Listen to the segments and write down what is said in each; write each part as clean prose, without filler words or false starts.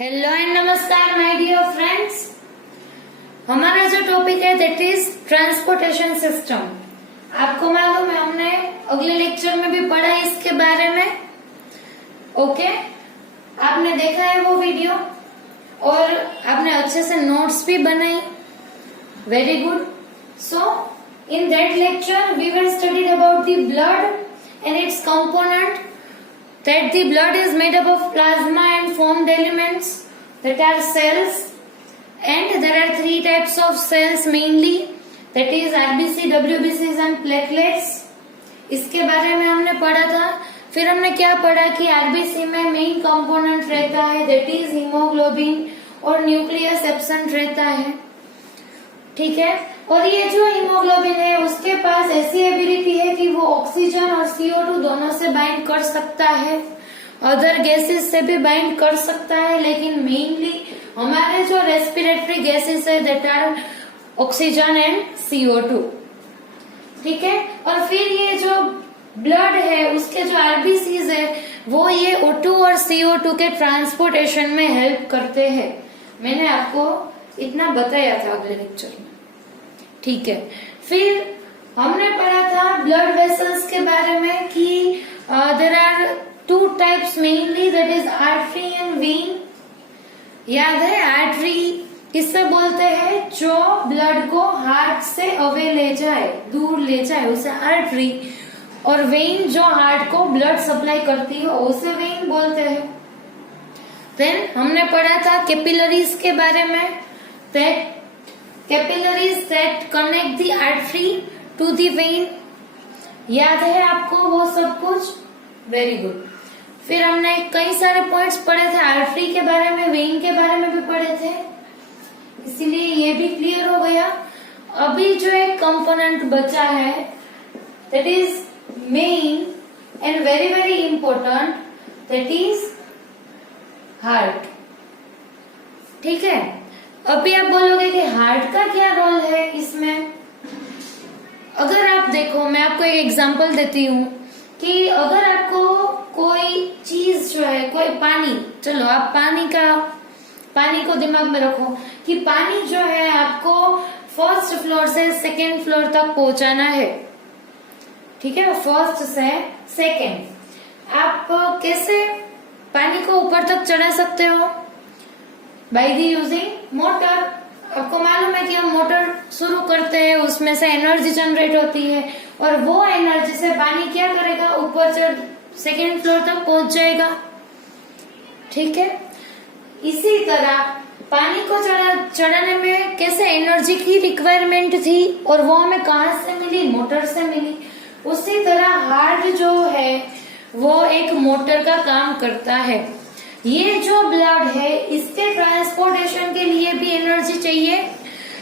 Hello and नमस्कार my dear friends. हमारा जो टॉपिक है दैट इज ट्रांसपोर्टेशन सिस्टम। आपको मालूम है हमने अगले लेक्चर में भी पढ़ा इसके बारे में। ओके, आपने देखा है वो वीडियो और आपने अच्छे से नोट्स भी बनाई। Very good. So in that lecture we will study about the blood and its component, that the blood is made up of plasma and formed elements that are cells, and there are three types of cells mainly, that is RBC, WBCs and platelets। इसके बारे में हमने पढ़ा था। फिर हमने क्या पढ़ा कि आरबीसी में मेन कंपोनेंट रहता है दैट इज हीमोग्लोबिन और न्यूक्लियस एब्सेंट रहता है। ठीक है, और ये जो हीमोग्लोबिन है उसके पास ऐसी एबिलिटी है कि वो ऑक्सीजन और CO2 दोनों से बाइंड कर सकता है, अदर गैसेस से भी बाइंड कर सकता है, लेकिन मेनली हमारे जो रेस्पिरेटरी गैसेस है that are oxygen and CO2। ठीक है, और फिर ये जो ब्लड है उसके जो आरबीसीज है वो ये O2 और CO2 के ट्रांसपोर्टेशन में हेल्प करते हैं। मैंने आपको इतना बताया था अगले लेक्चर में। ठीक है, फिर हमने पढ़ा था ब्लड वेसल्स के बारे में कि there are two types mainly, that is artery and vein. याद है आर्टरी किससे बोलते हैं? जो ब्लड को हार्ट से अवे ले जाए, दूर ले जाए, उसे आर्टरी। और वेन जो हार्ट को ब्लड सप्लाई करती है उसे वेन बोलते हैं। देन हमने पढ़ा था कैपिलरीज के बारे में, that capillaries that connect the artery to the vein. याद है आपको वो सब कुछ? Very good. फिर हमने कई सारे पॉइंट्स पढ़े थे आर्टरी के बारे में, वेन के बारे में भी पढ़े थे, इसीलिए ये भी क्लियर हो गया। अभी जो एक कंपोनेंट बचा है that is main and very very important, that is heart. ठीक है, अभी आप बोलोगे कि हार्ट का क्या रोल है इसमें? अगर आप देखो, मैं आपको एक एग्जांपल देती हूँ कि अगर आपको कोई चीज जो है, कोई पानी, चलो आप पानी को दिमाग में रखो कि पानी जो है आपको फर्स्ट फ्लोर से सेकेंड फ्लोर तक पहुंचाना है। ठीक है, फर्स्ट से सेकेंड। आप कैसे पानी को ऊपर तक चढ़ा सकते हो? By the using motor. आपको मालूम है कि हम मोटर शुरू करते हैं, उसमें से एनर्जी जनरेट होती है और वो एनर्जी से पानी क्या करेगा? ऊपर चढ़ सेकेंड फ्लोर तक पहुंच जाएगा। ठीक है, इसी तरह पानी को चढ़ाने में कैसे एनर्जी की रिक्वायरमेंट थी और वो हमें कहाँ से मिली? मोटर से मिली। उसी तरह हार्ट जो है वो एक मोटर का काम करता है। ये जो ब्लड है इसके ट्रांसपोर्टेशन के लिए भी एनर्जी चाहिए।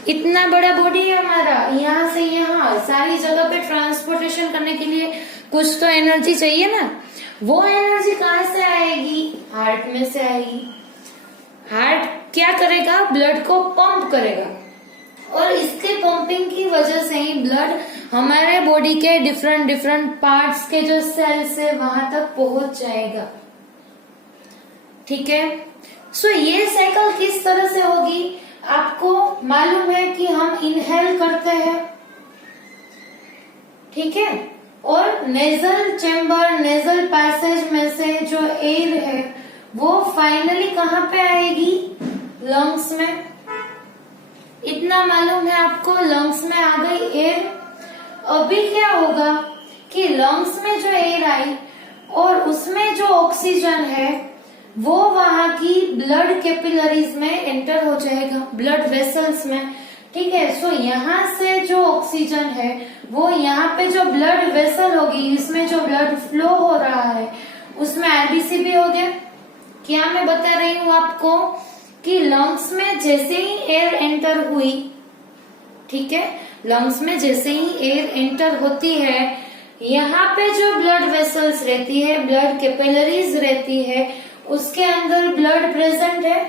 इतना बड़ा बॉडी है हमारा, यहाँ से यहाँ सारी जगह पे ट्रांसपोर्टेशन करने के लिए कुछ तो एनर्जी चाहिए ना। वो एनर्जी कहाँ से आएगी? हार्ट में से आएगी। हार्ट क्या करेगा? ब्लड को पंप करेगा और इसके पंपिंग की वजह से ही ब्लड हमारे बॉडी के डिफरेंट पार्ट्स के जो सेल्स है वहां तक पहुंच जाएगा। ठीक है, सो ये साइकिल किस तरह से होगी? आपको मालूम है कि हम इनहेल करते हैं, ठीक है, और नेजल चैम्बर, नेजल पैसेज में से जो एयर है वो फाइनली कहाँ पे आएगी? लंग्स में। इतना मालूम है आपको, लंग्स में आ गई एयर। अभी क्या होगा कि लंग्स में जो एयर आई और उसमें जो ऑक्सीजन है वो वहां की ब्लड कैपिलरीज में एंटर हो जाएगा, ब्लड वेसल्स में। ठीक है, सो यहाँ से जो ऑक्सीजन है वो यहाँ पे जो ब्लड वेसल होगी, इसमें जो ब्लड फ्लो हो रहा है उसमें आरबीसी भी हो गया। क्या मैं बता रही हूँ आपको कि लंग्स में जैसे ही एयर एंटर हुई, ठीक है, लंग्स में जैसे ही एयर एंटर होती है, यहाँ पे जो ब्लड वेसल्स रहती है, ब्लड कैपिलरीज रहती है, उसके अंदर ब्लड प्रेजेंट है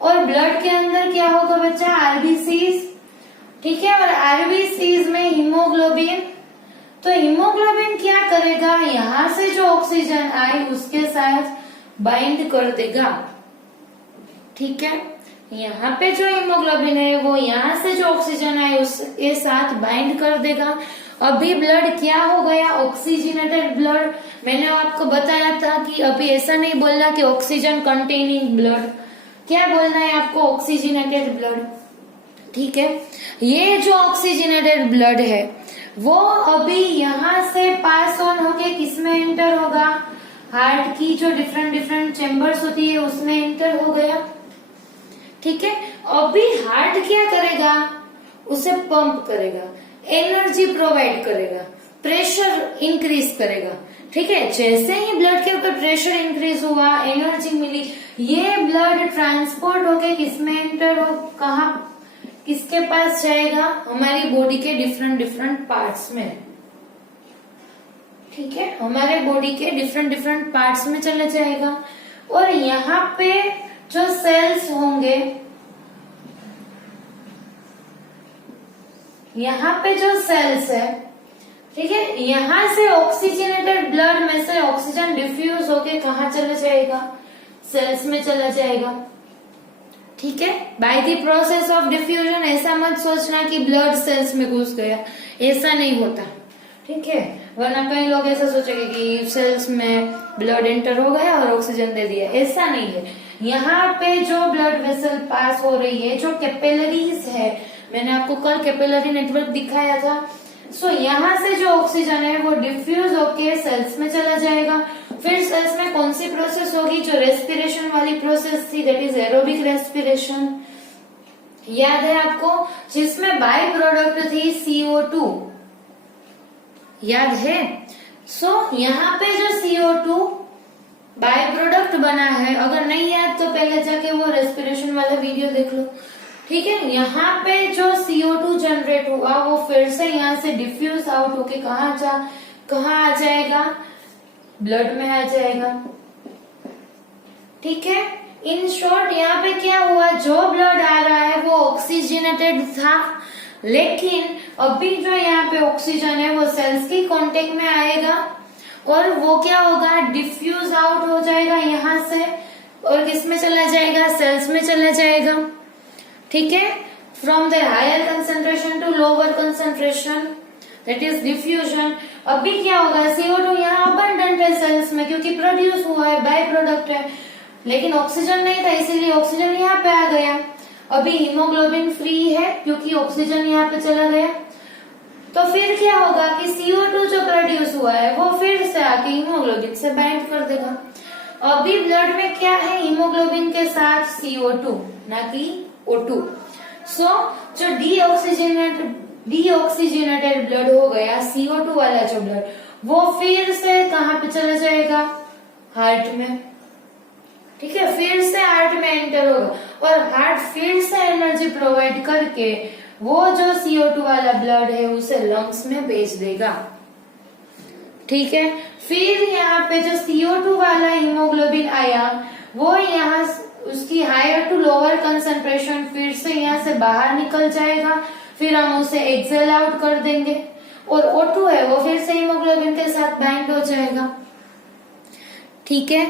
और ब्लड के अंदर क्या होगा बच्चा? आरबीसीज। ठीक है, और आरबीसीज में हीमोग्लोबिन। तो हीमोग्लोबिन क्या करेगा? यहाँ से जो ऑक्सीजन आई उसके साथ बाइंड कर देगा। ठीक है, यहाँ पे जो हीमोग्लोबिन है वो यहाँ से जो ऑक्सीजन है उसके साथ बाइंड कर देगा। अभी ब्लड क्या हो गया, ऑक्सीजनेटेड ब्लड। मैंने आपको बताया था कि अभी ऐसा नहीं बोलना कि ऑक्सीजन कंटेनिंग ब्लड, क्या बोलना है आपको, ऑक्सीजनेटेड ब्लड। ठीक है, ये जो ऑक्सीजनेटेड ब्लड है वो अभी यहाँ से पास ऑन होके किसमें एंटर होगा, हार्ट की जो डिफरेंट डिफरेंट चेम्बर्स होती है उसमें एंटर हो गया। ठीक है, अभी हार्ट क्या करेगा, उसे पंप करेगा, एनर्जी प्रोवाइड करेगा, प्रेशर इंक्रीज करेगा। ठीक है, जैसे ही ब्लड के ऊपर प्रेशर इंक्रीज हुआ, एनर्जी मिली, ये ब्लड ट्रांसपोर्ट होके किसमें एंटर हो, कहा, किसके पास जाएगा, हमारी बॉडी के डिफरेंट डिफरेंट पार्ट्स में। ठीक है, हमारे बॉडी के डिफरेंट डिफरेंट पार्ट्स में चला जाएगा। और यहाँ पे जो सेल्स होंगे, यहाँ पे जो सेल्स है, ठीक है, यहाँ से ऑक्सीजनेटेड ब्लड में से ऑक्सीजन डिफ्यूज होके कहाँ चला जाएगा, सेल्स में चला जाएगा। ठीक है, bye the process of diffusion. ऐसा मत सोचना कि ब्लड सेल्स में घुस गया, ऐसा नहीं होता। ठीक है, वरना कई लोग ऐसा सोचेंगे कि सेल्स में ब्लड एंटर हो गया और ऑक्सीजन दे दिया, ऐसा नहीं है। यहाँ पे जो ब्लड वेसल पास हो रही है, जो कैपिलरीज है, मैंने आपको कल कैपिलरी नेटवर्क दिखाया था। सो यहाँ से जो ऑक्सीजन है वो डिफ्यूज होके सेल्स में चला जाएगा। फिर सेल्स में कौन सी प्रोसेस होगी, जो रेस्पिरेशन वाली प्रोसेस थी, दैट इज एरोबिक रेस्पिरेशन, याद है आपको, जिसमें बाय प्रोडक्ट थी CO2, याद है। सो यहाँ पे जो CO2 बाय प्रोडक्ट बना है, अगर नहीं याद तो पहले जाके वो रेस्पिरेशन वाला वीडियो देख लो। ठीक है, यहाँ पे जो CO2 जनरेट हुआ वो फिर से यहाँ से डिफ्यूज आउट होके कहाँ आ जाएगा, ब्लड में आ जाएगा। ठीक है, इन शॉर्ट यहाँ पे क्या हुआ, जो ब्लड आ रहा है वो ऑक्सीजनेटेड था, लेकिन अभी जो यहाँ पे ऑक्सीजन है वो सेल्स की कांटेक्ट में आएगा और वो क्या होगा, डिफ्यूज आउट हो जाएगा यहाँ से और किसमें चला जाएगा, सेल्स में चला जाएगा। ठीक है, from the higher concentration to lower concentration, that is diffusion. अभी क्या होगा, CO2 यहाँ अबंडेंट है सेल्स में क्योंकि प्रोड्यूस हुआ है, बाय प्रोडक्ट है, लेकिन ऑक्सीजन नहीं था, इसीलिए ऑक्सीजन यहाँ पे आ गया। अभी हीमोग्लोबिन फ्री है क्योंकि ऑक्सीजन यहाँ पे चला गया। तो फिर क्या होगा कि CO2 जो प्रोड्यूस हुआ है वो फिर से आके हीमोग्लोबिन से बाइंड कर देगा। अभी ब्लड में क्या है, हीमोग्लोबिन के साथ CO2, ना कि O2। सो जो डीऑक्सीजनेटेड ब्लड हो गया, CO2 वाला जो ब्लड, वो फिर से कहाँ पे चला जाएगा, हार्ट में। ठीक है, फिर से हार्ट में एंटर होगा और हार्ट फिर से एनर्जी प्रोवाइड करके वो जो CO2 वाला ब्लड है उसे लंग्स में भेज देगा। ठीक है, फिर यहाँ पे जो CO2 वाला हीमोग्लोबिन आया वो यहाँ उसकी हायर टू लोअर कंसंट्रेशन फिर से यहाँ से बाहर निकल जाएगा, फिर हम उसे एक्सेल आउट कर देंगे और O2 है वो फिर से हीमोग्लोबिन के साथ बाइंड हो जाएगा। ठीक है,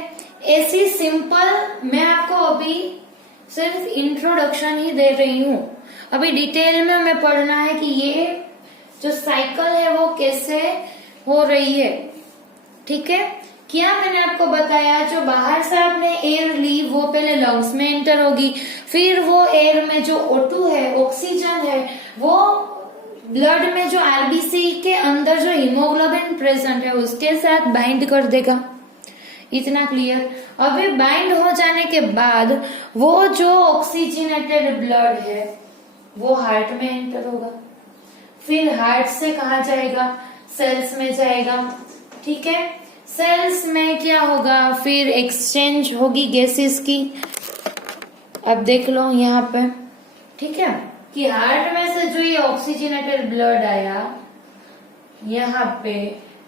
ऐसी सिंपल, मैं आपको अभी सिर्फ इंट्रोडक्शन ही दे रही हूँ, अभी डिटेल में हमें पढ़ना है कि ये जो साइकिल है वो कैसे हो रही है। ठीक है, क्या मैंने आपको बताया, जो बाहर से आपने एयर ली वो पहले लंग्स में एंटर होगी, फिर वो एयर में जो O2 है, ऑक्सीजन है, वो ब्लड में जो RBC के अंदर जो हीमोग्लोबिन प्रेजेंट है उसके साथ बाइंड कर देगा। इतना क्लियर। अभी बाइंड हो जाने के बाद वो जो ऑक्सीजनेटेड ब्लड है वो हार्ट में एंटर होगा, फिर हार्ट से कहा जाएगा, सेल्स में जाएगा। ठीक है, सेल्स में क्या होगा, फिर एक्सचेंज होगी गैसेस की। अब देख लो यहाँ पे, ठीक है, कि हार्ट में से जो ये ऑक्सीजनेटेड ब्लड आया, यहाँ पे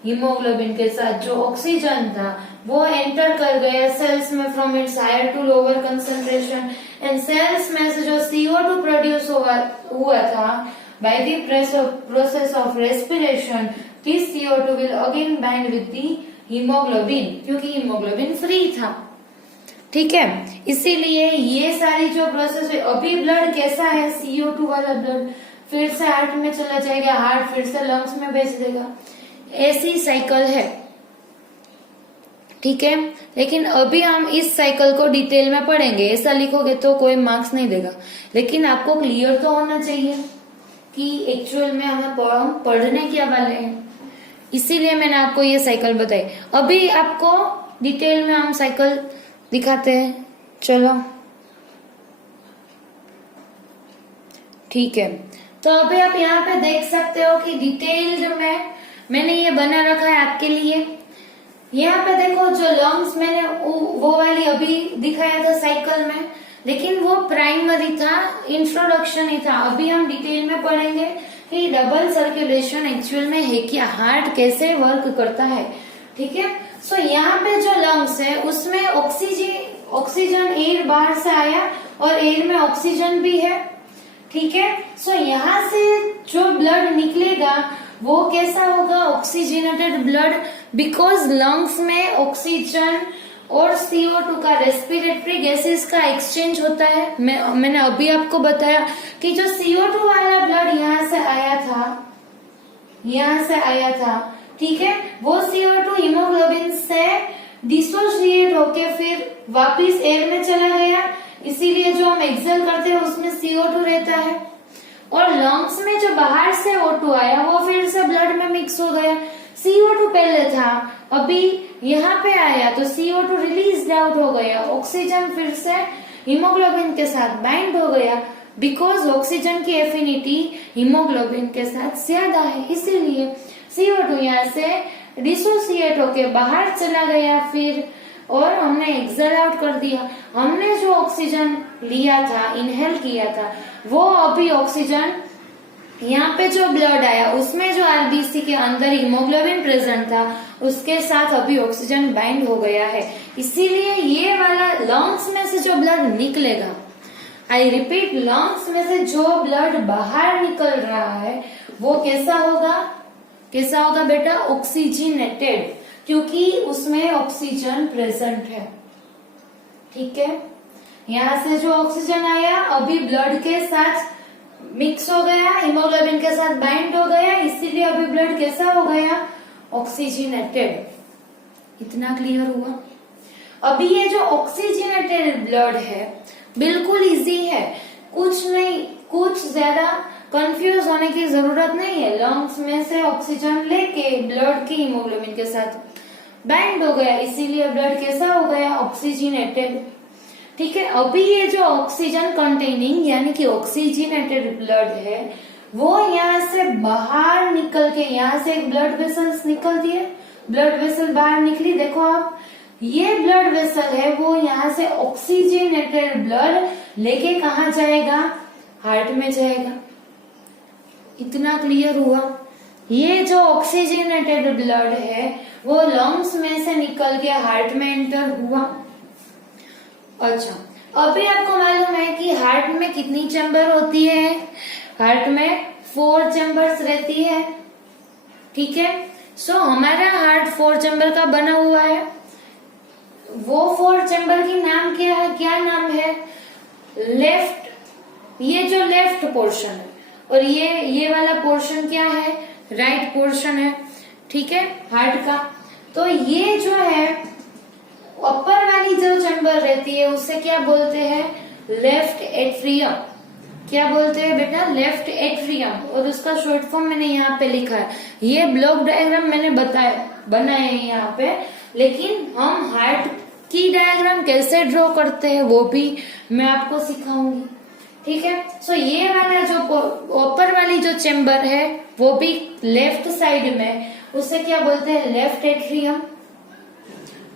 हीमोग्लोबिन के साथ जो ऑक्सीजन था वो एंटर कर गया सेल्स में from its higher to lower concentration, and cells में से जो CO2 प्रोड्यूस हुआ था by the process of respiration, this CO2 will again bind with the hemoglobin, क्योंकि हीमोग्लोबिन फ्री था। ठीक है। इसीलिए ये सारी जो प्रोसेस है, अभी ब्लड कैसा है, CO2 वाला ब्लड फिर से हार्ट में चला जाएगा, हार्ट फिर से लंग्स में भेज देगा, ऐसी साइकिल है। ठीक है, लेकिन अभी हम इस साइकिल को डिटेल में पढ़ेंगे। ऐसा लिखोगे तो कोई मार्क्स नहीं देगा, लेकिन आपको क्लियर तो होना चाहिए कि एक्चुअल में हमें पढ़ने क्या वाले हैं। इसीलिए मैंने आपको ये साइकिल बताई। अभी आपको डिटेल में हम साइकिल दिखाते हैं, चलो। ठीक है, तो अभी आप यहाँ पे देख सकते हो कि डिटेल्ड में मैंने ये बना रखा है आपके लिए। यहाँ पे देखो, जो लंग्स मैंने वो वाली अभी दिखाया था साइकिल में, लेकिन वो प्राइमरी था, इंट्रोडक्शन ही था। अभी हम डिटेल में पढ़ेंगे कि डबल सर्कुलेशन एक्चुअल में है क्या, हार्ट कैसे वर्क करता है। ठीक है, सो यहाँ पे जो लंग्स है उसमें ऑक्सीजन एयर बाहर से आया और एयर में ऑक्सीजन भी है। ठीक है, सो यहाँ से जो ब्लड निकलेगा वो कैसा होगा, ऑक्सीजनेटेड ब्लड, बिकॉज लंग्स में ऑक्सीजन और CO2 का, रेस्पिरेटरी गैसेस का एक्सचेंज होता है। मैंने अभी आपको बताया कि जो CO2 वाला ब्लड यहाँ से आया था, ठीक है, वो CO2 हीमोग्लोबिन से डिसोसिएट होके फिर वापिस एयर में चला गया। इसीलिए जो हम एक्सेल करते हैं उसमें CO2 रहता है, और लंग्स में जो बाहर से O2 आया वो फिर से ब्लड में मिक्स हो गया। CO2 पहले था, अभी यहाँ पे आया तो CO2 रिलीज आउट हो गया, ऑक्सीजन फिर से हीमोग्लोबिन के साथ बाइंड हो गया, बिकॉज ऑक्सीजन की एफिनिटी हीमोग्लोबिन के साथ ज्यादा है। इसीलिए CO2 यहाँ से डिसोसिएट होके बाहर चला गया फिर, और हमने एक्सेल आउट कर दिया। हमने जो ऑक्सीजन लिया था, इनहेल किया था, वो अभी ऑक्सीजन यहाँ पे जो ब्लड आया उसमें जो RBC के अंदर हीमोग्लोबिन प्रेजेंट था उसके साथ अभी ऑक्सीजन बाइंड हो गया है। इसीलिए ये वाला लंग्स में से जो ब्लड निकलेगा, आई रिपीट, लंग्स में से जो ब्लड बाहर निकल रहा है वो कैसा होगा बेटा, ऑक्सीजनेटेड, क्योंकि उसमें ऑक्सीजन प्रेजेंट है। ठीक है, यहाँ से जो ऑक्सीजन आया अभी ब्लड के साथ मिक्स हो गया, हीमोग्लोबिन के साथ बाइंड हो गया, इसीलिए अभी ब्लड कैसा हो गया, ऑक्सीजनेटेड। इतना क्लियर हुआ। अभी ये जो ऑक्सीजनेटेड ब्लड है बिल्कुल इजी है, कुछ नहीं, कुछ ज्यादा कंफ्यूज होने की जरूरत नहीं है। लंग्स में से ऑक्सीजन लेके ब्लड की हीमोग्लोबिन के साथ बाइंड हो गया, इसीलिए ब्लड कैसा हो गया, ऑक्सीजनेटेड। ठीक है, अभी ये जो ऑक्सीजन कंटेनिंग यानी कि ऑक्सीजनेटेड ब्लड है वो यहाँ से बाहर निकल के, यहाँ से एक ब्लड वेसल्स निकलती है, ब्लड वेसल बाहर निकली, देखो आप, ये ब्लड वेसल है वो यहाँ से ऑक्सीजनेटेड ब्लड लेके कहा जाएगा, हार्ट में जाएगा। इतना क्लियर हुआ। ये जो ऑक्सीजनेटेड ब्लड है वो लंग्स में से निकल के हार्ट में एंटर हुआ। अच्छा, अभी आपको मालूम है कि हार्ट में कितनी चैम्बर होती है, हार्ट में 4 चैम्बर्स रहती है। ठीक है, सो हमारा हार्ट 4 चैम्बर का बना हुआ है। वो 4 चैम्बर की नाम क्या है, क्या नाम है, लेफ्ट, ये जो लेफ्ट पोर्शन है, और ये वाला पोर्शन क्या है, राइट पोर्शन है। ठीक है, हार्ट का। तो ये जो है अपर वाली जो चैम्बर रहती है उसे क्या बोलते हैं, लेफ्ट एट्रियम। क्या बोलते हैं बेटा, लेफ्ट एट्रियम, और उसका शॉर्ट फॉर्म मैंने यहाँ पे लिखा है। ये ब्लॉक डायग्राम मैंने बनाए हैं यहाँ पे, लेकिन हम हार्ट की डायग्राम कैसे ड्रॉ करते हैं वो भी मैं आपको सिखाऊंगी। ठीक है, सो ये वाला जो ऊपर वाली जो चैम्बर है वो भी लेफ्ट साइड में, उसे क्या बोलते हैं, लेफ्ट एट्रियम।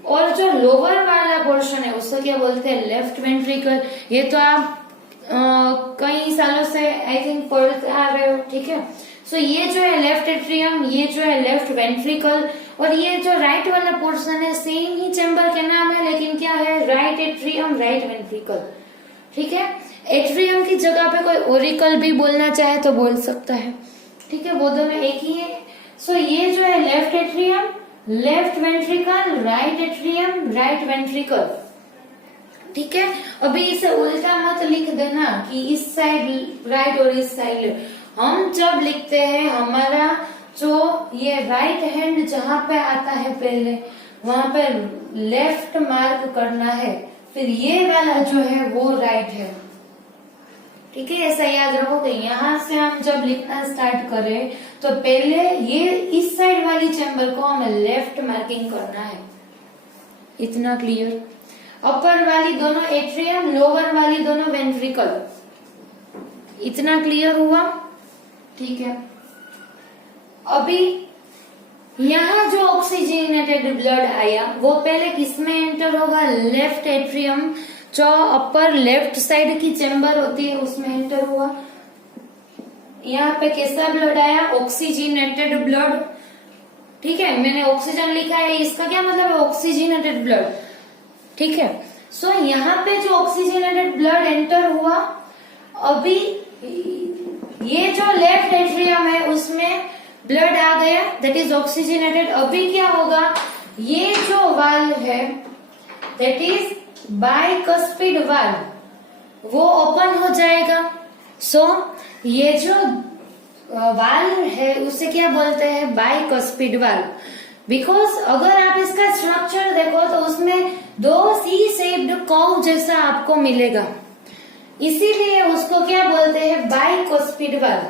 और जो लोअर वाला पोर्शन है उसको क्या बोलते हैं, लेफ्ट वेंट्रिकल। ये तो आप कई सालों से आई थिंक पढ़ते आ रहे हो। ठीक है, सो ये जो है लेफ्ट एट्रियम, ये जो है लेफ्ट वेंट्रिकल, और ये जो राइट वाला पोर्शन है सेम ही चैम्बर के नाम है, लेकिन क्या है, राइट एट्रियम, राइट वेंट्रिकल। ठीक है, एट्रियम की जगह पे कोई ओरिकल भी बोलना चाहे तो बोल सकता है। ठीक है, वो दोनों एक ही है। सो ये जो है left atrium, left ventricle, right atrium, right ventricle. ठीक है। अभी इसे उल्टा मत लिख देना कि इस साइड राइट और इस साइड लेफ्ट। हम जब लिखते हैं हमारा जो ये राइट हैंड जहाँ पे आता है पहले वहां पे लेफ्ट मार्क करना है, फिर ये वाला जो है वो राइट है। ठीक है, ऐसा याद रखो कि यहाँ से हम जब लिखना स्टार्ट करें तो पहले ये इस साइड वाली चैम्बर को हमें लेफ्ट मार्किंग करना है। इतना क्लियर। अपर वाली दोनों एट्रियम, लोअर वाली दोनों वेंट्रिकल। इतना क्लियर हुआ? ठीक है। अभी यहाँ जो ऑक्सीजनेटेड ब्लड आया वो पहले किसमें एंटर होगा? लेफ्ट एट्रियम, जो अपर लेफ्ट साइड की चैम्बर होती है उसमें एंटर हुआ। यहाँ पे कैसा ब्लड आया? Oxygenated blood. ठीक है, मैंने ऑक्सीजन लिखा है, इसका क्या मतलब है? Oxygenated blood. ठीक है, सो यहाँ पे जो ऑक्सीजनेटेड ब्लड एंटर हुआ, अभी ये जो लेफ्ट एट्रियम है उसमें ब्लड आ गया, दैट इज ऑक्सीजनेटेड। अभी क्या होगा? ये जो वाल्व है दैट इज बाइकस्पिड वाल्व, वो ओपन हो जाएगा। सो ये जो वाल्व है उसे क्या बोलते हैं? Bicuspid valve. बिकॉज अगर आप इसका स्ट्रक्चर देखो तो उसमें दो सी शेप्ड कर्व जैसा आपको मिलेगा, इसीलिए उसको क्या बोलते हैं? Bicuspid valve.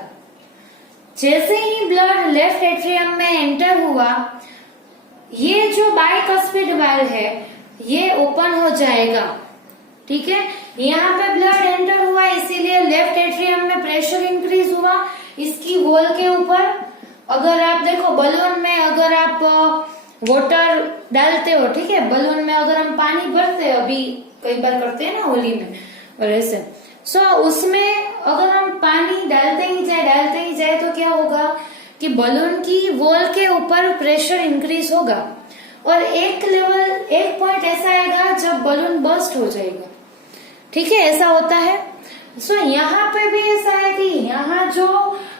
जैसे ही ब्लड लेफ्ट एट्रियम में एंटर हुआ, ये जो बाइकस्पिड वाल्व है ये ओपन हो जाएगा। ठीक है, यहाँ पे ब्लड एंटर हुआ इसीलिए लेफ्ट एट्रियम में प्रेशर इंक्रीज हुआ इसकी वॉल के ऊपर। अगर आप देखो बलून में अगर आप वाटर डालते हो, ठीक है, बलून में अगर हम पानी भरते हैं, अभी कई बार करते हैं ना होली में और ऐसे, सो उसमें अगर हम पानी डालते ही जाए तो क्या होगा कि बलून की वॉल के ऊपर प्रेशर इंक्रीज होगा और एक पॉइंट ऐसा आएगा जब बलून बर्स्ट हो जाएगा। ठीक है, ऐसा होता है। सो यहाँ पे भी ऐसा है कि यहाँ जो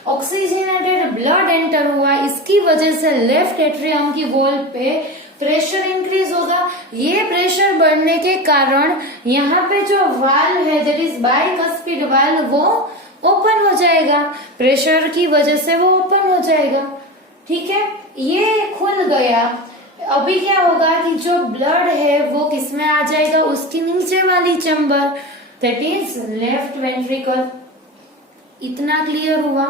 ऑक्सीजनेटेड ब्लड एंटर हुआ इसकी वजह से लेफ्ट एट्रियम की वॉल पे प्रेशर इंक्रीज होगा। ये प्रेशर बढ़ने के कारण यहाँ पे जो वाल्व है दैट इज बाइकस्पिड वाल्व वो ओपन हो जाएगा, प्रेशर की वजह से वो ओपन हो जाएगा। ठीक है, ये खुल गया। अभी क्या होगा कि जो ब्लड है वो किसमें आ जाएगा? उसकी नीचे वाली chamber that is left ventricle. इतना क्लियर हुआ?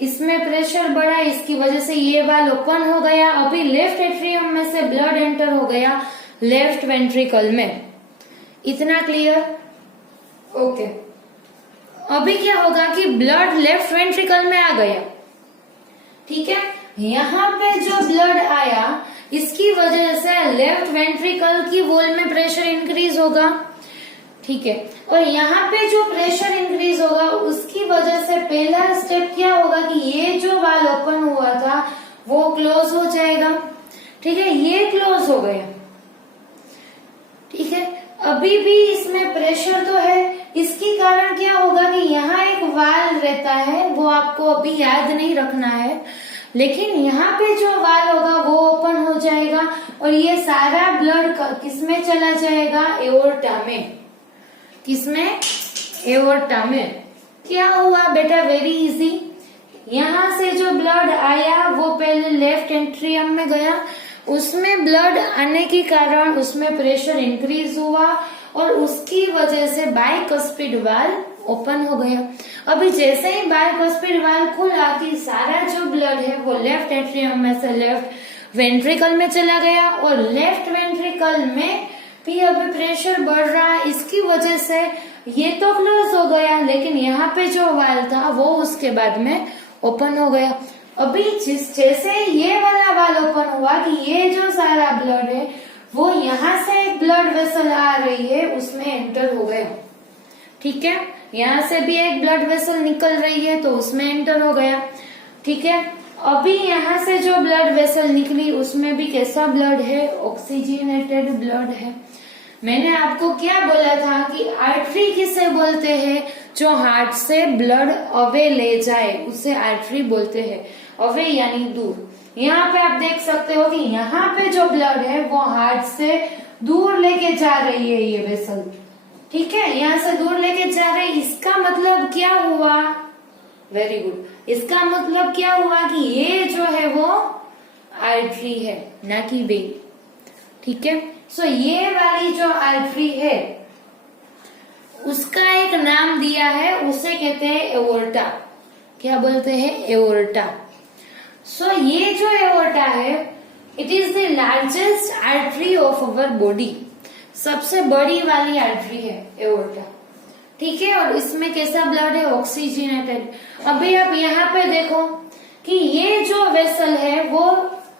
इसमें प्रेशर बढ़ा, इसकी वजह से ये वाल ओपन हो गया। अभी लेफ्ट एट्रियम में से ब्लड एंटर हो गया लेफ्ट वेंट्रिकल में। इतना क्लियर? ओके। अभी क्या होगा कि ब्लड लेफ्ट वेंट्रिकल में आ गया। ठीक है, यहाँ पे जो ब्लड आया इसकी वजह से लेफ्ट वेंट्रिकल की वॉल में प्रेशर इंक्रीज होगा। ठीक है, और यहाँ पे जो प्रेशर इंक्रीज होगा उसकी वजह से पहला स्टेप क्या होगा कि ये जो वाल ओपन हुआ था वो क्लोज हो जाएगा। ठीक है, ये क्लोज हो गया। ठीक है, अभी भी इसमें प्रेशर तो है, इसके कारण क्या होगा कि यहाँ एक वाल रहता है, वो आपको अभी याद नहीं रखना है, लेकिन यहाँ पे जो वाल होगा वो ओपन हो जाएगा और ये सारा ब्लड किसमें चला जाएगा? एओर्टा में। किसमें? एओर्टा में। क्या हुआ बेटा? Very easy. यहाँ से जो ब्लड आया वो पहले लेफ्ट एट्रियम में गया, उसमें ब्लड आने के कारण उसमें प्रेशर इंक्रीज हुआ और उसकी वजह से बाइकस्पिड वाल्व ओपन हो गया। अभी जैसे ही बाइकस्पिड वाल्व खुला कि सारा जो ब्लड है वो लेफ्ट एट्रियम में से लेफ्ट वेंट्रिकल में चला गया और लेफ्ट वेंट्रिकल में भी अभी प्रेशर बढ़ रहा है, इसकी वजह से ये तो क्लोज हो गया, लेकिन यहाँ पे जो वाल्व था वो उसके बाद में ओपन हो गया। अभी जैसे ये वाला वाल्व ओपन हुआ कि ये जो सारा ब्लड है वो यहाँ से एक ब्लड वेसल आ रही है उसमें एंटर हो गया। ठीक है, यहाँ से भी एक ब्लड वेसल निकल रही है तो उसमें एंटर हो गया। ठीक है, अभी यहाँ से जो ब्लड वेसल निकली उसमें भी कैसा ब्लड है? ऑक्सीजनेटेड ब्लड है। मैंने आपको क्या बोला था कि आर्टरी किसे बोलते हैं? जो हार्ट से ब्लड अवे ले जाए उसे आर्टरी बोलते हैं। अवे यानी दूर। यहाँ पे आप देख सकते हो कि यहाँ पे जो ब्लड है वो हार्ट से दूर लेके जा रही है ये वेसल। ठीक है, यहाँ से दूर लेके जा रहे, इसका मतलब क्या हुआ? वेरी गुड, इसका मतलब क्या हुआ कि ये जो है वो आर्टरी है, ना कि वेन। ठीक है, सो ये वाली जो आर्टरी है उसका एक नाम दिया है, उसे कहते हैं एओर्टा। क्या बोलते हैं? एओर्टा। सो ये जो एओर्टा है, it is the largest artery of our body. सबसे बड़ी वाली आर्टरी है एओर्टा। ठीक है, और इसमें कैसा ब्लड है? ऑक्सीजनेटेड। अभी आप यहाँ पे देखो कि ये जो वेसल है वो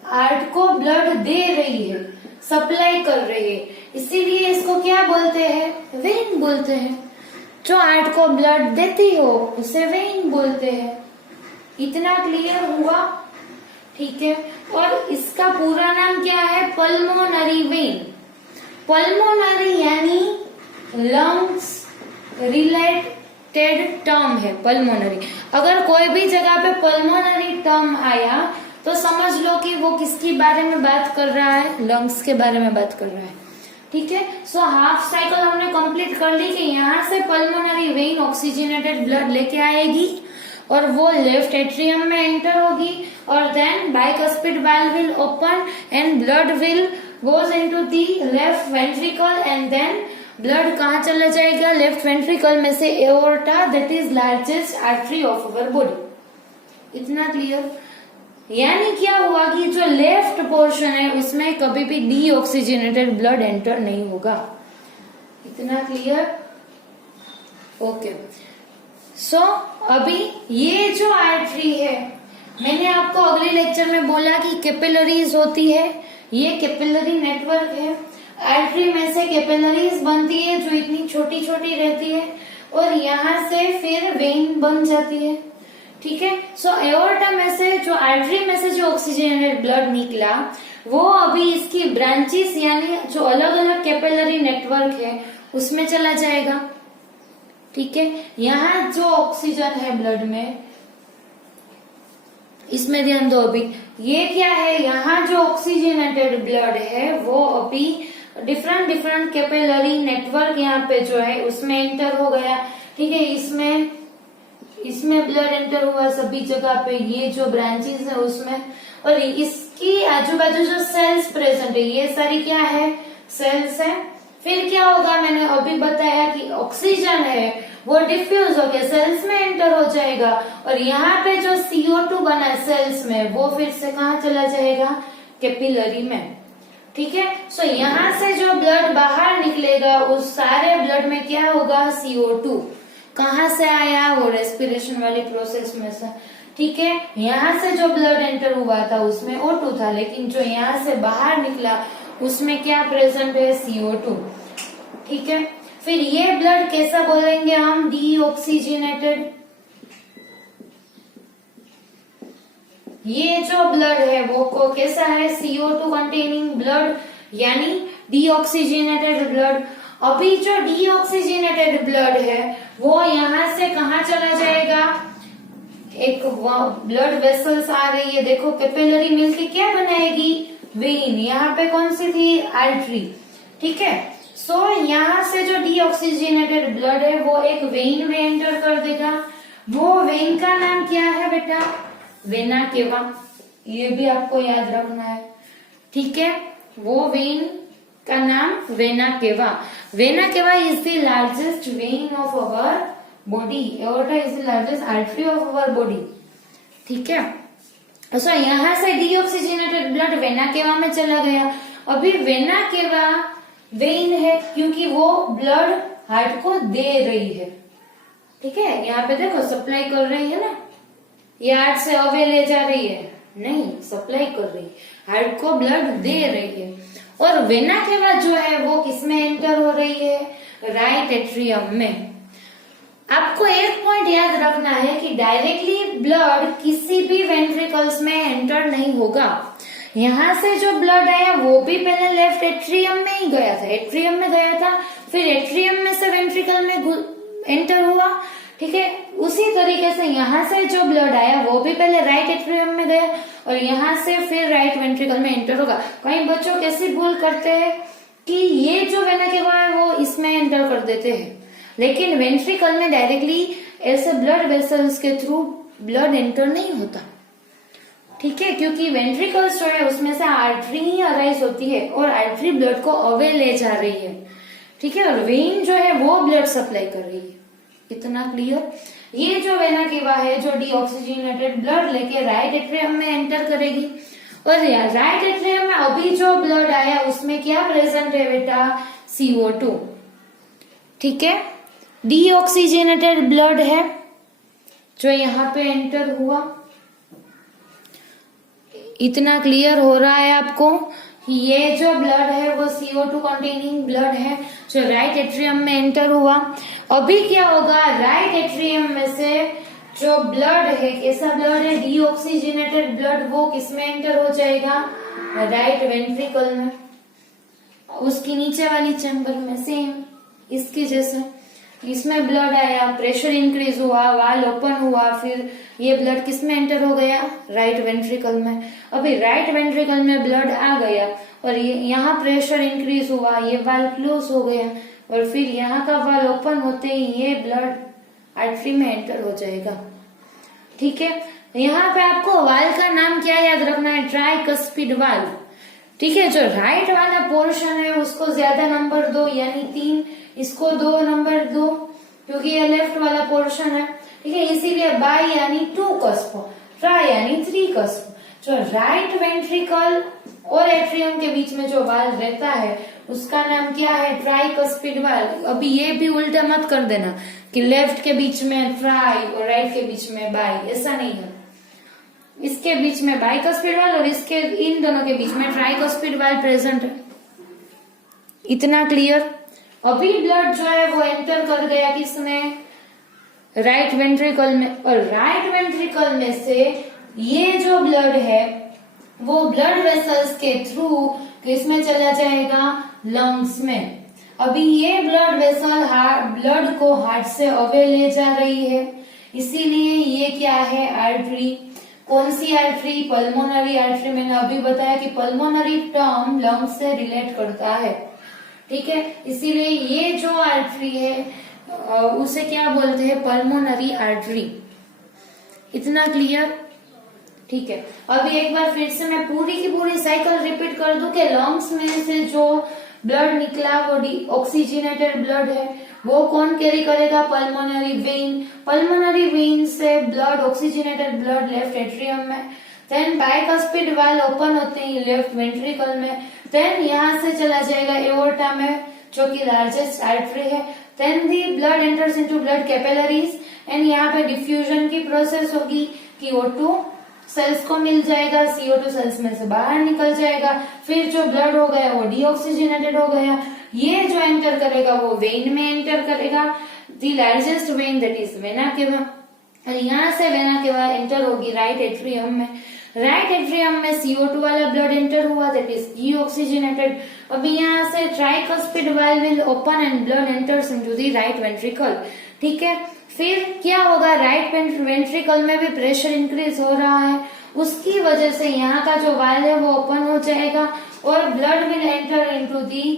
हार्ट को ब्लड दे रही है, सप्लाई कर रही है, इसीलिए इसको क्या बोलते हैं? वेन बोलते हैं। जो हार्ट को ब्लड देती हो उसे वेन बोलते हैं। इतना क्लियर हुआ? ठीक है, और इसका पूरा नाम क्या है? Pulmonary vein. पल्मोनरी यानी लंग्स रिलेटेड टर्म है पल्मोनरी। अगर कोई भी जगह पे पल्मोनरी टर्म आया तो समझ लो कि वो किसके बारे में बात कर रहा है? लंग्स के बारे में बात कर रहा है। ठीक है, सो हाफ साइकिल हमने कंप्लीट कर ली कि यहाँ से पल्मोनरी वेन ऑक्सीजनेटेड ब्लड लेके आएगी और वो लेफ्ट एट्रियम में एंटर होगी, और then bicuspid valve will open and blood will goes into the left ventricle, and then blood कहाँ चला जाएगा? लेफ्ट वेंट्रिकल में से aorta, that is largest artery of our body. इतना क्लियर? यानी क्या हुआ कि जो लेफ्ट पोर्शन है उसमें कभी भी डीऑक्सीजनेटेड ब्लड एंटर नहीं होगा। इतना क्लियर? ओके, सो अभी ये जो आर्टरी है, मैंने आपको अगले लेक्चर में बोला कि कैपिलरीज होती है, ये कैपिलरी नेटवर्क है। आर्टरी में से कैपिलरीज बनती है जो इतनी छोटी छोटी रहती है, और यहाँ से फिर वेन बन जाती है। ठीक है, सो एओर्टा में से जो आर्टरी में से जो ऑक्सीजनेटेड ब्लड निकला वो अभी इसकी ब्रांचेस यानी जो अलग अलग कैपिलरी नेटवर्क है उसमें चला जाएगा। ठीक है, यहाँ जो ऑक्सीजन है ब्लड में, इसमें ध्यान दो। अभी ये क्या है? यहाँ जो ऑक्सीजनेटेड ब्लड है वो अभी डिफरेंट कैपिलरी नेटवर्क यहाँ पे जो है उसमें एंटर हो गया। ठीक है, इसमें ब्लड एंटर हुआ सभी जगह पे, ये जो ब्रांचेस है उसमें, और इसकी आजू बाजू जो सेल्स प्रेजेंट है ये सारी क्या है? सेल्स है। फिर क्या होगा? मैंने अभी बताया कि ऑक्सीजन है वो डिफ्यूज होकर सेल्स में एंटर हो जाएगा, और यहाँ पे जो CO2 बना है सेल्स में वो फिर से कहाँ चला जाएगा? कैपिलरी में। ठीक है, सो यहाँ से जो ब्लड बाहर निकलेगा उस सारे ब्लड में क्या होगा? CO2 कहाँ से आया? वो रेस्पिरेशन वाली प्रोसेस में से। ठीक है, यहाँ से जो ब्लड एंटर हुआ था उसमें O2 था, लेकिन जो यहाँ से बाहर निकला उसमें क्या प्रेजेंट है? CO2। ठीक है, फिर ये ब्लड कैसा बोलेंगे हम? डीऑक्सीजनेटेड। ये जो ब्लड है वो को कैसा है? CO2 कंटेनिंग ब्लड, यानी डीऑक्सीजनेटेड ब्लड। अभी जो डीऑक्सीजनेटेड ब्लड है वो यहाँ से कहाँ चला जाएगा? एक ब्लड वेसल्स आ रही है, देखो कैपिलरी मिलके क्या बनाएगी? वेन। यहाँ पे कौन सी थी? आर्टरी। ठीक है, सो यहाँ से जो डीऑक्सीजनेटेड ब्लड है वो एक वेन में एंटर कर देगा। वो वेन का नाम क्या है बेटा? Vena cava. ये भी आपको याद रखना है। ठीक है, वो वेन का नाम vena cava. Vena cava is the largest when of our body. Aorta is the largest artery of our body. ठीक है, सो यहाँ से डीऑक्सीजनेटेड ब्लड वेना केवा में चला गया। अभी वेना केवा वेन है क्योंकि वो ब्लड हार्ट को दे रही है। ठीक है, यहाँ पे देखो सप्लाई कर रही है ना, ये हार्ट से अवे ले जा रही है, नहीं सप्लाई कर रही है, हार्ट को ब्लड दे रही है। और वेना केवा जो है वो किसमें एंटर हो रही है? राइट एट्रियम में। आपको एक पॉइंट याद रखना है कि डायरेक्टली ब्लड किसी भी वेंट्रिकल्स में एंटर नहीं होगा। यहाँ से जो ब्लड आया वो भी पहले लेफ्ट एट्रियम में ही गया था, एट्रियम में गया था, फिर एट्रियम में से वेंट्रिकल में एंटर हुआ। ठीक है, उसी तरीके से यहाँ से जो ब्लड आया वो भी पहले राइट एट्रियम में गया और यहाँ से फिर राइट वेंट्रिकल में एंटर होगा। कई बच्चों कैसी भूल करते हैं कि ये जो वेना केवा है वो इसमें एंटर कर कर देते हैं, लेकिन वेंट्रिकल में डायरेक्टली ऐसे ब्लड वेसल्स के थ्रू ब्लड एंटर नहीं होता। ठीक है, क्योंकि वेंट्रिकल्स जो है उसमें से आर्टरी ही अराइज होती है और आर्टरी ब्लड को अवे ले जा रही है। ठीक है, और वेन जो है वो ब्लड सप्लाई कर रही है। इतना क्लियर। ये जो वेना केवा है जो डीऑक्सीजनेटेड ब्लड लेके राइट एट्रियम में एंटर करेगी, और राइट एट्रियम में अभी जो ब्लड आया उसमें क्या प्रेजेंट है बेटा? CO2। ठीक है, डीऑक्सीजनेटेड ब्लड है जो यहाँ पे एंटर हुआ। इतना क्लियर हो रहा है आपको? ये जो ब्लड है वो CO2 कंटेनिंग ब्लड है जो राइट एट्रियम में एंटर हुआ। अभी क्या होगा? राइट एट्रियम में से जो ब्लड है, कैसा ब्लड है? डीऑक्सीजनेटेड ब्लड, वो किसमें एंटर हो जाएगा? राइट वेंट्रिकल में, उसकी नीचे वाली चैम्बर में, सेम इसके जैसे। इसमें ब्लड आया, प्रेशर इंक्रीज हुआ, वाल ओपन हुआ, फिर ये ब्लड किसमें एंटर हो गया? राइट वेंट्रिकल में। अभी राइट वेंट्रिकल में ब्लड आ गया और ये यहाँ प्रेशर इंक्रीज हुआ, ये वाल क्लोज हो गया, और फिर यहाँ का वाल ओपन होते ही ये ब्लड आर्टरी में एंटर हो जाएगा। ठीक है, यहाँ पे आपको वाल का नाम क्या याद रखना है? ट्राइकस्पिड वाल। ठीक है, जो राइट वाला पोर्शन है उसको ज्यादा नंबर दो, यानी 3, इसको 2 नंबर दो, क्योंकि ये लेफ्ट वाला पोर्शन है। ठीक है, इसीलिए बाई यानी 2 कस्प, ट्राई यानी 3 कस्प। जो राइट वेंट्रिकल और एट्रियम के बीच में जो वाल रहता है उसका नाम क्या है? ट्राइकस्पिड वाल। अभी ये भी उल्टा मत कर देना कि लेफ्ट के बीच में ट्राई और राइट के बीच में बाई, ऐसा नहीं है। इसके बीच में बाइकस्पिड वाल और इसके इन दोनों के बीच में ट्राइकस्पिड वाल प्रेजेंट है। इतना क्लियर? अभी ब्लड जो है वो एंटर कर गया किसमें? राइट वेंट्रिकल में, और राइट वेंट्रिकल में से ये जो ब्लड है वो ब्लड वेसल्स के थ्रू किसमें चला जाएगा? लंग्स में। अभी ये ब्लड वेसल ब्लड को हार्ट से अवे ले जा रही है, इसीलिए ये क्या है? आर्टरी। कौन सी आर्टरी? Pulmonary artery. मैंने अभी बताया कि पल्मोनरी टर्म लंग्स से रिलेट करता है। ठीक है, इसीलिए ये जो आर्टरी है उसे क्या बोलते हैं? Pulmonary artery. इतना क्लियर? ठीक है, अभी एक बार फिर से मैं पूरी की पूरी साइकिल रिपीट कर दूं कि लंग्स में से जो ब्लड निकला वो ऑक्सीजनेटेड ब्लड है, वो कौन कैरी करेगा? Pulmonary vein. पल्मोनरी वेन से blood, oxygenated blood left atrium में, देन बाइकस्पिड वाल ओपन होते हैं लेफ्ट वेंट्रिकल में, देन यहाँ से चला जाएगा एओर्टा में जो कि लार्जेस्ट आर्टरी है, then the blood enters into blood capillaries and यहाँ पे डिफ्यूजन की प्रोसेस होगी कि O2 सेल्स को मिल जाएगा, CO2 सेल्स में से बाहर निकल जाएगा, फिर जो ब्लड हो गया वो डीऑक्सीजनेटेड हो गया, ये जो एंटर करेगा वो वेन में एंटर करेगा, दी largest when that is vena cava, और यहाँ से वेना केवा एंटर होगी राइट एट्रियम में। राइट एट्रियम में CO2 वाला ब्लड एंटर हुआ दैट इज डीऑक्सीजनेटेड। अभी यहाँ से tricuspid valve will open and blood enters into the right ventricle. ठीक है, फिर क्या होगा? राइट वेंट्रिकल में भी प्रेशर इंक्रीज हो रहा है, उसकी वजह से यहाँ का जो वाल्व है वो ओपन हो जाएगा और blood will enter into the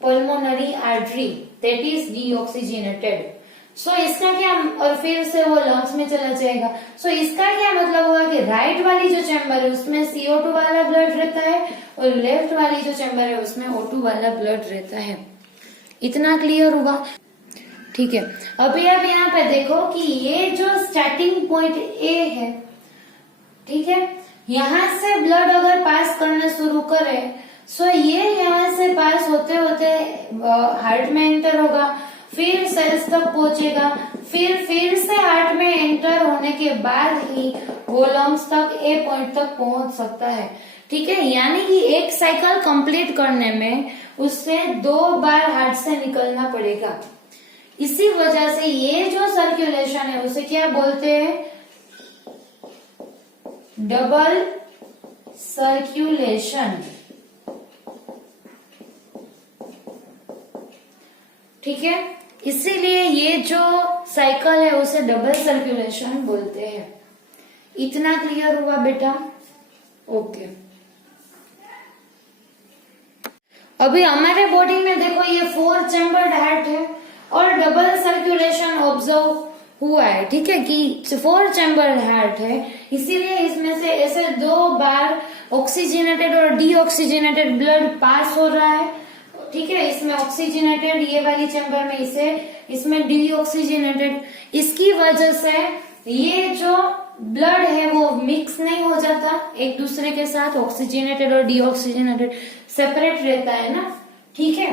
pulmonary artery that is deoxygenated. So इसका क्या, और फिर से वो लंग्स में चला जाएगा। सो इसका क्या मतलब हुआ कि राइट वाली जो चैम्बर है उसमें CO2 वाला ब्लड रहता है और लेफ्ट वाली जो चैम्बर है उसमें O2 वाला ब्लड रहता है। इतना क्लियर हुआ? ठीक है, अभी आप यहाँ पे देखो कि ये जो स्टार्टिंग पॉइंट A है, ठीक है, यहाँ से ब्लड अगर पास करना शुरू करे सो ये यहाँ से पास होते होते हार्ट में एंटर होगा, फिर सेल्स तक पहुंचेगा, फिर से हार्ट में एंटर होने के बाद ही वो लंग्स तक A पॉइंट तक पहुंच सकता है। ठीक है, यानी कि एक साइकिल कंप्लीट करने में उससे 2 बार हार्ट से निकलना पड़ेगा। इसी वजह से ये जो सर्कुलेशन है उसे क्या बोलते हैं? Double circulation. ठीक है, इसीलिए ये जो साइकिल है उसे डबल सर्कुलेशन बोलते हैं। इतना क्लियर हुआ बेटा? ओके। अभी हमारे बॉडी में देखो ये 4 चैम्बर्ड हार्ट है, डबल सर्कुलेशन ऑब्जर्व हुआ है, ठीक है, कि 4 चैम्बर हार्ट है, इसीलिए इसमें से ऐसे 2 बार ऑक्सीजनेटेड और डीऑक्सीजनेटेड ब्लड पास हो रहा है, ठीक है। इसमें ऑक्सीजनेटेड ये वाली चैम्बर में इसमें डीऑक्सीजनेटेड, इसकी वजह से ये जो ब्लड है वो मिक्स नहीं हो जाता एक दूसरे के साथ, ऑक्सीजनेटेड और डीऑक्सीजनेटेड सेपरेट रहता है ना, ठीक है।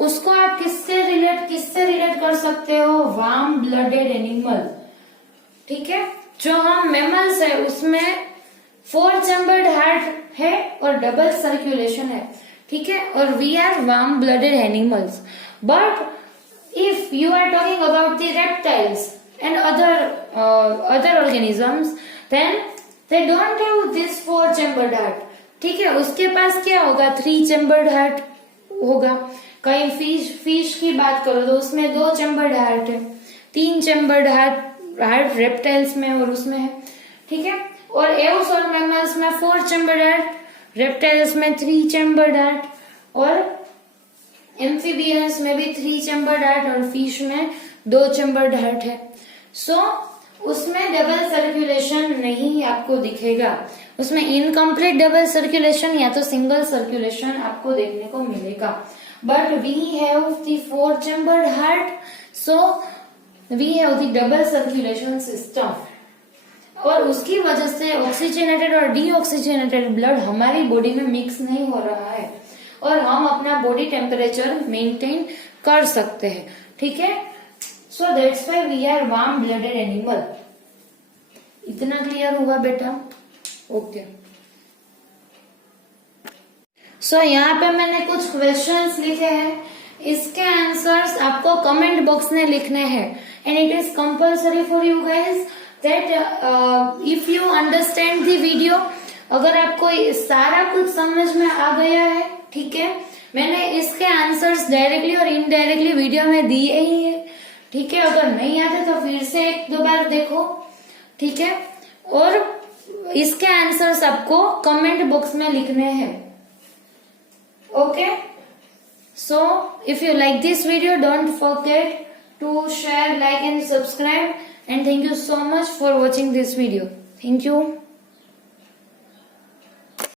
उसको आप किससे रिलेट कर सकते हो, वार्म ब्लडेड एनिमल, ठीक है। जो हम मैमल्स है उसमें 4 चैम्बर्ड हार्ट है और डबल सर्कुलेशन है, ठीक है, और we are warm blooded animals. But if you are talking about the reptiles and other organisms, then they don't have this 4 chambered heart, ठीक है। उसके पास क्या होगा, 3 चैम्बर्ड हार्ट होगा। कहीं फिश की बात करो तो उसमें 2 चैम्बर्ड हार्ट है, 3 चैम्बर्ड हार्ट रेप्टाइल्स में और उसमें है, ठीक है। और एव्स और मैमल्स में 4 चैम्बर्ड हार्ट, रेप्टाइल्स में 3 चैम्बर्ड हार्ट, और एम्फीबियंस में भी 3 चैम्बर्ड हार्ट, और फिश में 2 चैम्बर्ड हार्ट है। उसमें डबल सर्कुलेशन नहीं आपको दिखेगा, उसमें इनकम्प्लीट डबल सर्कुलेशन या तो सिंगल सर्कुलेशन आपको देखने को मिलेगा। But we have the 4 chambered heart, so we have the double circulation system, और उसकी वजह से ऑक्सीजनेटेड और डीऑक्सीजनेटेड ब्लड हमारी बॉडी में मिक्स नहीं हो रहा है, और हम अपना बॉडी टेम्परेचर मेंटेन कर सकते हैं, ठीक है। So that's why we are warm blooded animal. इतना क्लियर हुआ बेटा? ओके। सो यहाँ पे मैंने कुछ क्वेश्चंस लिखे हैं, इसके आंसर्स आपको कमेंट बॉक्स में लिखने हैं, and it is compulsory for you guys that if you understand the video, अगर आपको सारा कुछ समझ में आ गया है, ठीक है, मैंने इसके आंसर्स डायरेक्टली और इनडायरेक्टली वीडियो में दिए ही है, ठीक है। अगर नहीं आते तो फिर से 1-2 बार देखो, ठीक है, और इसके आंसर्स आपको कमेंट बॉक्स में लिखने हैं, okay. So if you like this video, don't forget to share, like and subscribe, and thank you so much for watching this video. Thank you.